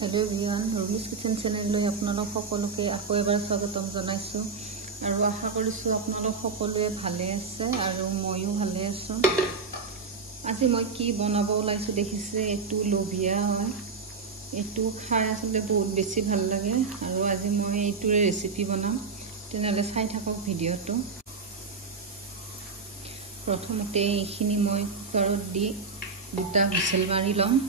Hello everyone, रुमिस kitchen चेनेलলৈ আপোনালোক সকলোকে আকৌ এবাৰ স্বাগতম জনাইছো আৰু আশা কৰিছো আপোনালোক সকলোৱে ভালে আছে আৰু মইও ভালে আছো। আজি মই কি বনাব ওলাইছো দেখিছে, এটু লোভিয়া হয়। এটু খাই আসলে বহুত বেছি ভাল লাগে আৰু আজি মই এটুৰে ৰেচিপি বনাম। তেনেহলে চাই থাকক ভিডিওটো। প্ৰথমতে এইখিনি মই কুকাৰত দি দুটা হুইসেল মাৰি লম।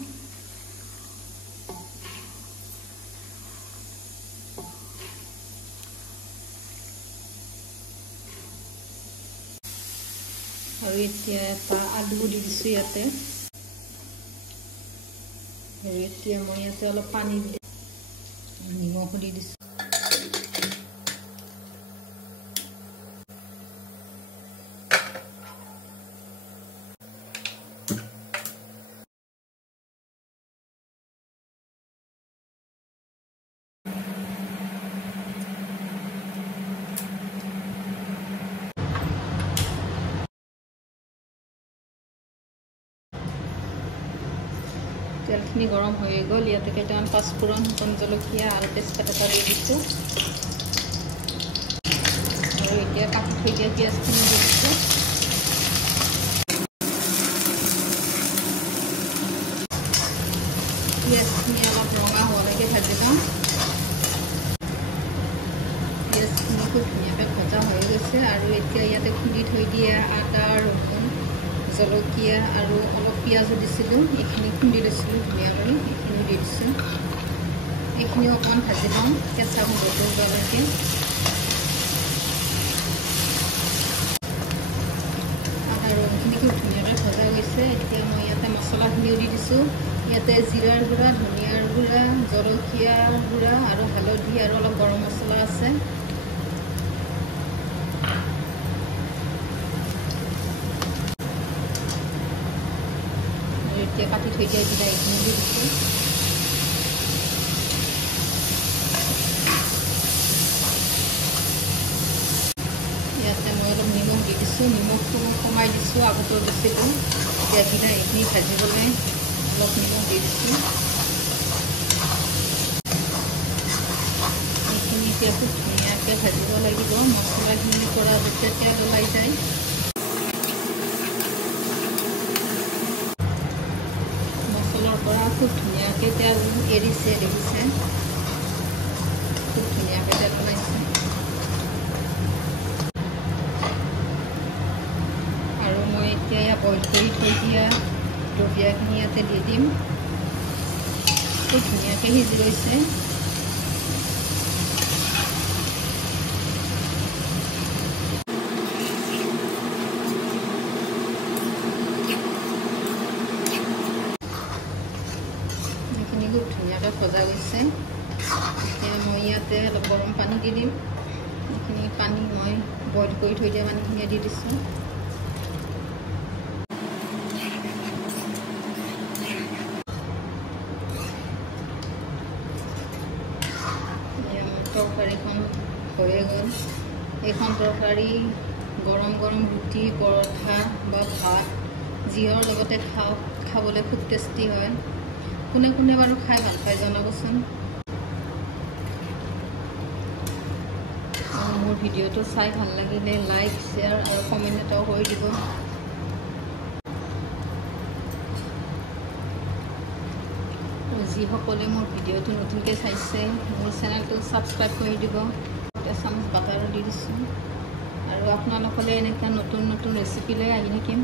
और এতিয়া এটা আলু দি দিছো ইয়াতে আৰু এতিয়া মই ইয়াতে অলপ পানী দি নিমখ দি দিছো। তেলখিনি গৰম হৈ গ'ল, ইয়াতে কেইটামান পাঁচফোৰণ, শুকান জলকীয়া আৰু তেজপাত দি দিছো আৰু এতিয়া কাটি থৈ দিয়া পিঁয়াজখিনি দি দিছো। পিঁয়াজখিনি অলপ ৰঙা হোৱালৈকে ভাজি লওঁ। পিঁয়াজখিনি খুব ধুনীয়াকৈ ভজা হৈ গৈছে আৰু এতিয়া ইয়াতে খুন্দি থৈ দিয়া আদা, ৰচুন, জলকীয়া আৰু অলপ পিঁয়াজো দিছিলোঁ, এইখিনি খুন্দি লৈছিলোঁ ধুনীয়াকৈ, এইখিনি দি দিছোঁ। এইখিনি অকণমান ভাজি লওঁ কেঁচা গোন্ধটো ওলোৱালৈকে। আদা ৰচুনখিনি খুব ধুনীয়াকৈ ভজা গৈছে। এতিয়া মই ইয়াতে মছলাখিনিও দি দিছোঁ। ইয়াতে জিৰাৰ গুড়া, ধনিয়াৰ গুড়া, জলকীয়াৰ গুড়া আৰু হালধি আৰু অলপ গৰম মছলা আছে। এতিয়া কাটি থৈ দিয়া বিলাহীখিনি দি দিছোঁ। ইয়াতে মই অলপ নিমখ দি দিছোঁ, নিমখটো কমাই দিছোঁ, আগতেও দিছিলোঁ। এতিয়া বিলাহীখিনি ভাজিবলৈ অলপ নিমখ দি দিছোঁ। এইখিনি এতিয়া খুব ধুনীয়াকৈ ভাজিব লাগিব। মছলাখিনিৰ পৰা যেতিয়া তেল ওলাই যায়, পৰা খুব ধুনীয়াকৈ তেল এৰিছে, দেখিছে খুব ধুনীয়াকৈ তেল ওলাইছে। আৰু মই এতিয়া ইয়াত বইল কৰি থৈ দিয়া লোভিয়াখিনি ইয়াতে দি দিম। খুব ধুনীয়াকৈ সিজি গৈছে। খুব ধুনীয়াকৈ ভজা গৈছে। এতিয়া মই ইয়াতে অলপ গৰম পানী দি দিম। এইখিনি পানী মই বইল কৰি থৈ দিয়া পানীখিনি দি দিছোঁ। তৰকাৰীখন হৈয়ে গ'ল। এইখন তৰকাৰী গৰম গৰম ৰুটি, পৰঠা বা ভাত যিহৰ লগতে খাবলৈ খুব টেষ্টি হয়। কোনে কোনে বাৰু খাই ভাল পায় জনাবচোন। আৰু মোৰ ভিডিঅ'টো চাই ভাল লাগিলে লাইক, শ্বেয়াৰ আৰু কমেণ্ট এটাও কৰি দিব। যিসকলে মোৰ ভিডিঅ'টো নতুনকৈ চাইছে, মোৰ চেনেলটো ছাবস্ক্ৰাইব কৰি দিব। এচামুচ বাটাৰো দি দিছোঁ আৰু আপোনালোকলৈ এনেকৈ নতুন নতুন ৰেচিপি লৈ আহি থাকিম।